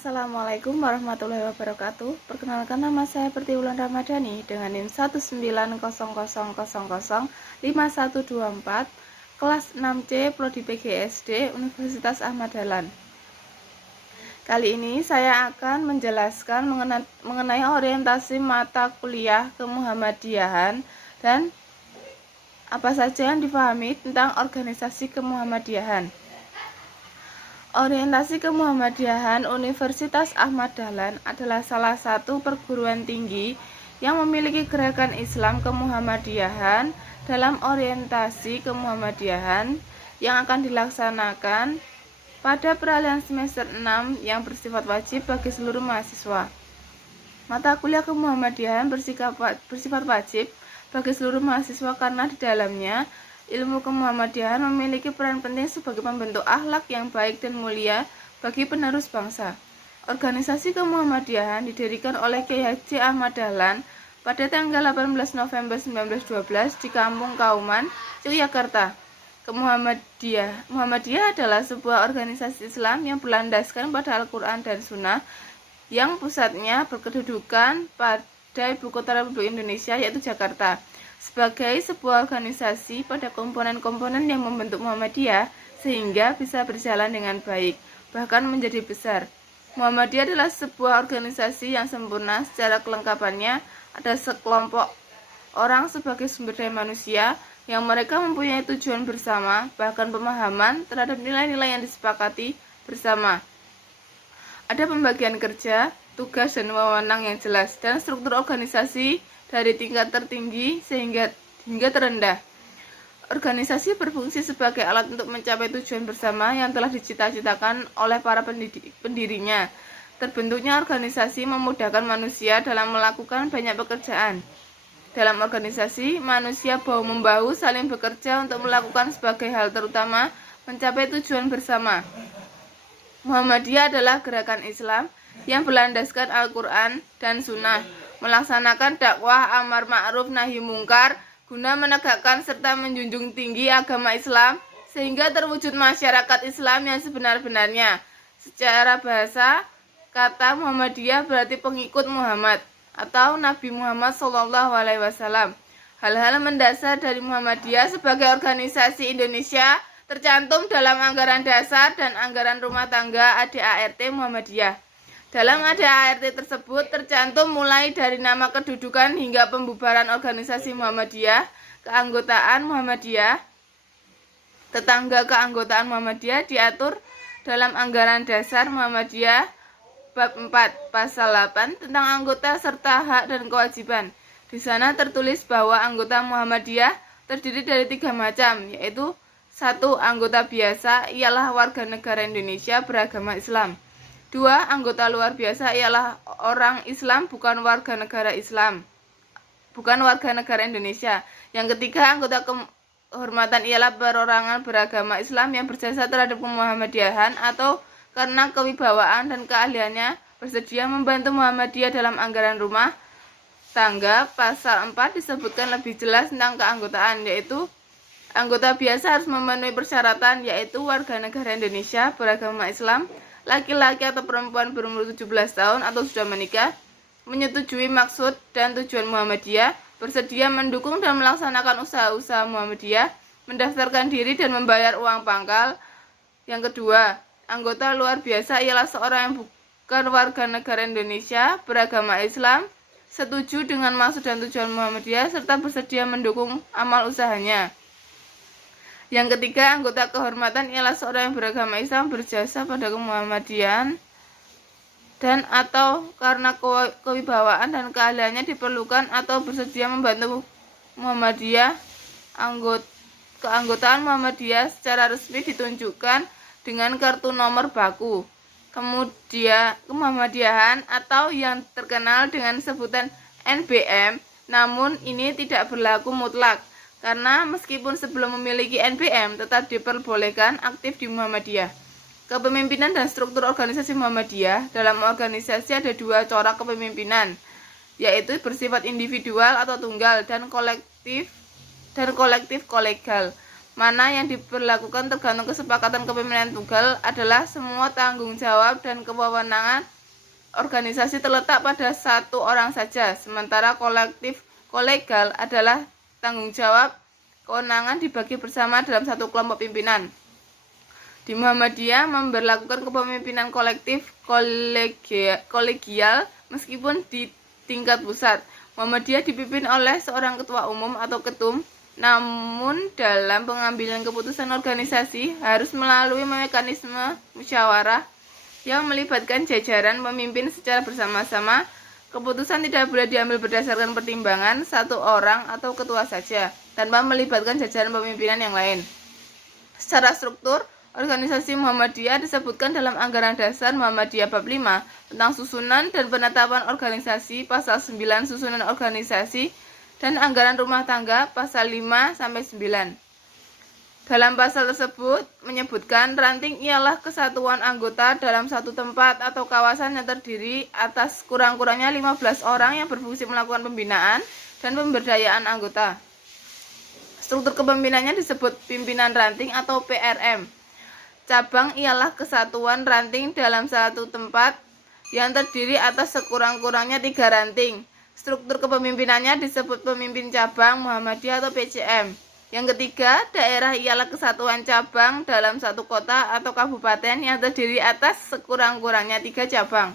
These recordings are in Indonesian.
Assalamualaikum warahmatullahi wabarakatuh. Perkenalkan, nama saya Pertiwulan Ramadhani dengan NIM 190005124, kelas 6C Prodi PGSD Universitas Ahmad Dahlan. Kali ini saya akan menjelaskan mengenai orientasi mata kuliah kemuhammadiyahan dan apa saja yang dipahami tentang organisasi kemuhammadiyahan. Orientasi kemuhammadiyahan Universitas Ahmad Dahlan adalah salah satu perguruan tinggi yang memiliki gerakan Islam kemuhammadiyahan dalam orientasi kemuhammadiyahan yang akan dilaksanakan pada peralihan semester 6 yang bersifat wajib bagi seluruh mahasiswa. Mata kuliah kemuhammadiyahan bersifat wajib bagi seluruh mahasiswa karena di dalamnya ilmu kemuhammadiyahan memiliki peran penting sebagai pembentuk akhlak yang baik dan mulia bagi penerus bangsa. Organisasi kemuhammadiyahan didirikan oleh Kyai Haji Ahmad Dahlan pada tanggal 18 November 1912 di Kampung Kauman, Yogyakarta. Muhammadiyah adalah sebuah organisasi Islam yang berlandaskan pada Al-Quran dan Sunnah yang pusatnya berkedudukan pada Ibu Kota Republik Indonesia yaitu Jakarta. Sebagai sebuah organisasi pada komponen-komponen yang membentuk Muhammadiyah sehingga bisa berjalan dengan baik, bahkan menjadi besar. Muhammadiyah adalah sebuah organisasi yang sempurna secara kelengkapannya. Ada sekelompok orang sebagai sumber daya manusia yang mereka mempunyai tujuan bersama, bahkan pemahaman terhadap nilai-nilai yang disepakati bersama. Ada pembagian kerja, tugas dan wewenang yang jelas, dan struktur organisasi dari tingkat tertinggi hingga terendah. Organisasi berfungsi sebagai alat untuk mencapai tujuan bersama yang telah dicita-citakan oleh para pendirinya. Terbentuknya organisasi memudahkan manusia dalam melakukan banyak pekerjaan. Dalam organisasi, manusia bahu-membahu saling bekerja untuk melakukan sebagai hal terutama mencapai tujuan bersama. Muhammadiyah adalah gerakan Islam yang berlandaskan Al-Quran dan Sunnah, melaksanakan dakwah amar ma'ruf nahi mungkar guna menegakkan serta menjunjung tinggi agama Islam sehingga terwujud masyarakat Islam yang sebenar-benarnya. Secara bahasa, kata Muhammadiyah berarti pengikut Muhammad atau Nabi Muhammad SAW. Hal-hal mendasar dari Muhammadiyah sebagai organisasi Indonesia tercantum dalam anggaran dasar dan anggaran rumah tangga ADART Muhammadiyah. Dalam ADART tersebut tercantum mulai dari nama kedudukan hingga pembubaran organisasi Muhammadiyah, keanggotaan Muhammadiyah, tetangga keanggotaan Muhammadiyah diatur dalam anggaran dasar Muhammadiyah bab 4 pasal 8 tentang anggota serta hak dan kewajiban. Di sana tertulis bahwa anggota Muhammadiyah terdiri dari 3 macam, yaitu 1. Anggota biasa ialah warga negara Indonesia beragama Islam. 2. Anggota luar biasa ialah orang Islam bukan warga negara Indonesia. Yang ketiga, anggota kehormatan ialah perorangan beragama Islam yang berjasa terhadap kemuhammadiyahan atau karena kewibawaan dan keahliannya bersedia membantu Muhammadiyah dalam anggaran rumah tangga. Pasal 4 disebutkan lebih jelas tentang keanggotaan, yaitu anggota biasa harus memenuhi persyaratan, yaitu warga negara Indonesia beragama Islam, laki-laki atau perempuan berumur 17 tahun atau sudah menikah, menyetujui maksud dan tujuan Muhammadiyah, bersedia mendukung dan melaksanakan usaha-usaha Muhammadiyah, mendaftarkan diri dan membayar uang pangkal. Yang kedua, anggota luar biasa ialah seorang yang bukan warga negara Indonesia beragama Islam, setuju dengan maksud dan tujuan Muhammadiyah, serta bersedia mendukung amal usahanya. Yang ketiga, anggota kehormatan ialah seorang yang beragama Islam berjasa pada kemuhammadiyahan dan atau karena kewibawaan dan keahliannya diperlukan atau bersedia membantu Muhammadiyah. Keanggotaan Muhammadiyah secara resmi ditunjukkan dengan kartu nomor baku. Kemudian kemuhammadiyahan atau yang terkenal dengan sebutan NBM, namun ini tidak berlaku mutlak. Karena meskipun sebelum memiliki NBM tetap diperbolehkan aktif di Muhammadiyah. Kepemimpinan dan struktur organisasi Muhammadiyah. Dalam organisasi ada 2 corak kepemimpinan, yaitu bersifat individual atau tunggal dan kolektif kolegal. mana yang diberlakukan tergantung kesepakatan kepemimpinan tunggal adalah semua tanggung jawab dan kewenangan organisasi terletak pada satu orang saja, sementara kolegial adalah tanggung jawab kewenangan dibagi bersama dalam satu kelompok pimpinan. Di Muhammadiyah memberlakukan kepemimpinan kolegial meskipun di tingkat pusat. Muhammadiyah dipimpin oleh seorang ketua umum atau ketum, namun dalam pengambilan keputusan organisasi harus melalui mekanisme musyawarah yang melibatkan jajaran pemimpin secara bersama-sama. Keputusan tidak boleh diambil berdasarkan pertimbangan satu orang atau ketua saja, tanpa melibatkan jajaran pemimpinan yang lain. Secara struktur, organisasi Muhammadiyah disebutkan dalam Anggaran Dasar Muhammadiyah Bab 5 tentang susunan dan penetapan organisasi, Pasal 9 susunan organisasi, dan Anggaran Rumah Tangga Pasal 5-9. Dalam pasal tersebut menyebutkan ranting ialah kesatuan anggota dalam satu tempat atau kawasan yang terdiri atas kurang-kurangnya 15 orang yang berfungsi melakukan pembinaan dan pemberdayaan anggota. Struktur kepemimpinannya disebut pimpinan ranting atau PRM. Cabang ialah kesatuan ranting dalam satu tempat yang terdiri atas sekurang-kurangnya 3 ranting. Struktur kepemimpinannya disebut pemimpin cabang Muhammadiyah atau PCM. Yang ketiga, daerah ialah kesatuan cabang dalam satu kota atau kabupaten yang terdiri atas sekurang-kurangnya 3 cabang.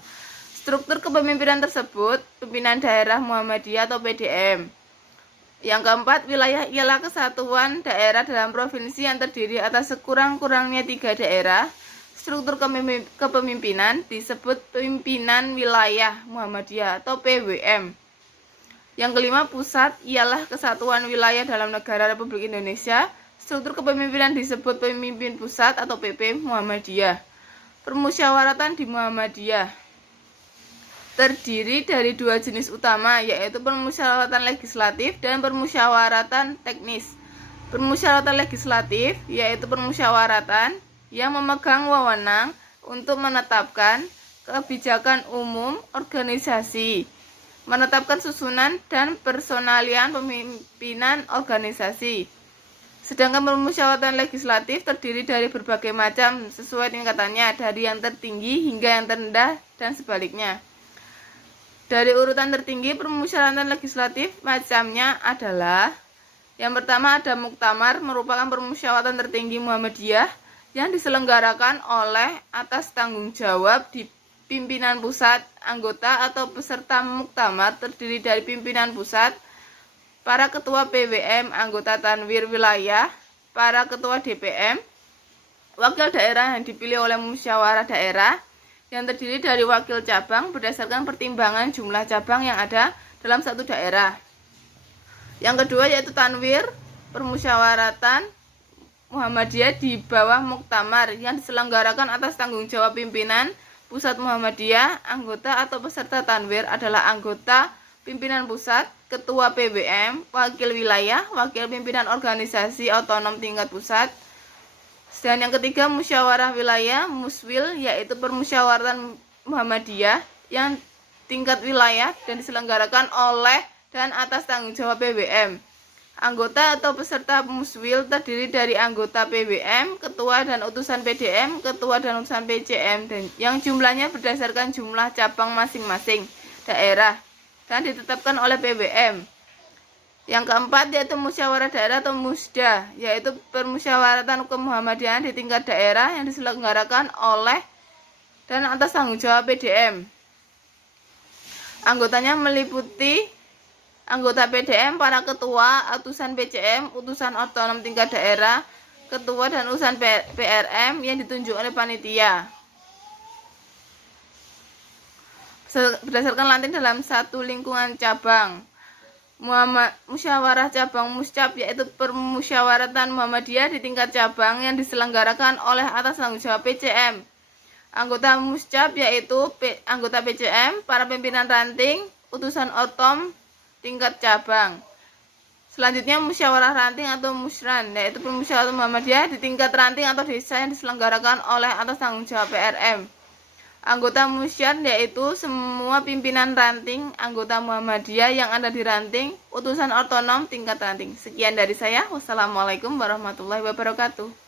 Struktur kepemimpinan tersebut pimpinan daerah Muhammadiyah atau PDM. Yang keempat, wilayah ialah kesatuan daerah dalam provinsi yang terdiri atas sekurang-kurangnya 3 daerah. Struktur kepemimpinan disebut pimpinan wilayah Muhammadiyah atau PWM. Yang kelima, pusat ialah kesatuan wilayah dalam negara Republik Indonesia. Struktur kepemimpinan disebut pemimpin pusat atau PP Muhammadiyah. Permusyawaratan di Muhammadiyah terdiri dari 2 jenis utama, yaitu permusyawaratan legislatif dan permusyawaratan teknis. Permusyawaratan legislatif yaitu permusyawaratan yang memegang wewenang untuk menetapkan kebijakan umum organisasi, menetapkan susunan dan personalian pemimpinan organisasi. Sedangkan permusyawaratan legislatif terdiri dari berbagai macam sesuai tingkatannya, dari yang tertinggi hingga yang terendah dan sebaliknya. Dari urutan tertinggi permusyawaratan legislatif macamnya adalah: yang pertama ada muktamar, merupakan permusyawaratan tertinggi Muhammadiyah yang diselenggarakan oleh atas tanggung jawab di pimpinan pusat. Anggota atau peserta muktamar terdiri dari pimpinan pusat, para ketua PWM, anggota tanwir wilayah, para ketua DPM, wakil daerah yang dipilih oleh musyawarah daerah, yang terdiri dari wakil cabang berdasarkan pertimbangan jumlah cabang yang ada dalam satu daerah. Yang kedua yaitu tanwir, permusyawaratan Muhammadiyah di bawah muktamar yang diselenggarakan atas tanggung jawab pimpinan pusat Muhammadiyah. Anggota atau peserta tanwir adalah anggota pimpinan pusat, ketua PWM, wakil wilayah, wakil pimpinan organisasi otonom tingkat pusat. Dan yang ketiga musyawarah wilayah, muswil, yaitu permusyawaratan Muhammadiyah yang tingkat wilayah dan diselenggarakan oleh dan atas tanggung jawab PWM. Anggota atau peserta muswil terdiri dari anggota PWM, ketua dan utusan PDM, ketua dan utusan PCM, dan yang jumlahnya berdasarkan jumlah cabang masing-masing daerah dan ditetapkan oleh PWM. Yang keempat yaitu musyawarah daerah atau musda, yaitu permusyawaratan kemuhammadiyahan di tingkat daerah yang diselenggarakan oleh dan atas tanggung jawab PDM. Anggotanya meliputi anggota PDM, para ketua, utusan PCM, utusan otonom tingkat daerah, ketua dan utusan PRM yang ditunjuk oleh panitia. Berdasarkan lantin dalam satu lingkungan cabang. Musyawarah cabang muscab yaitu permusyawaratan Muhammadiyah di tingkat cabang yang diselenggarakan oleh atas tanggung jawab PCM. Anggota muscab yaitu anggota PCM, para pimpinan ranting, utusan otom tingkat cabang. Selanjutnya musyawarah ranting atau musran, yaitu permusyawaratan Muhammadiyah di tingkat ranting atau desa yang diselenggarakan oleh atas tanggung jawab PRM. Anggota Musyad yaitu semua pimpinan ranting anggota Muhammadiyah yang ada di ranting, utusan otonom tingkat ranting. Sekian dari saya. Wassalamualaikum warahmatullahi wabarakatuh.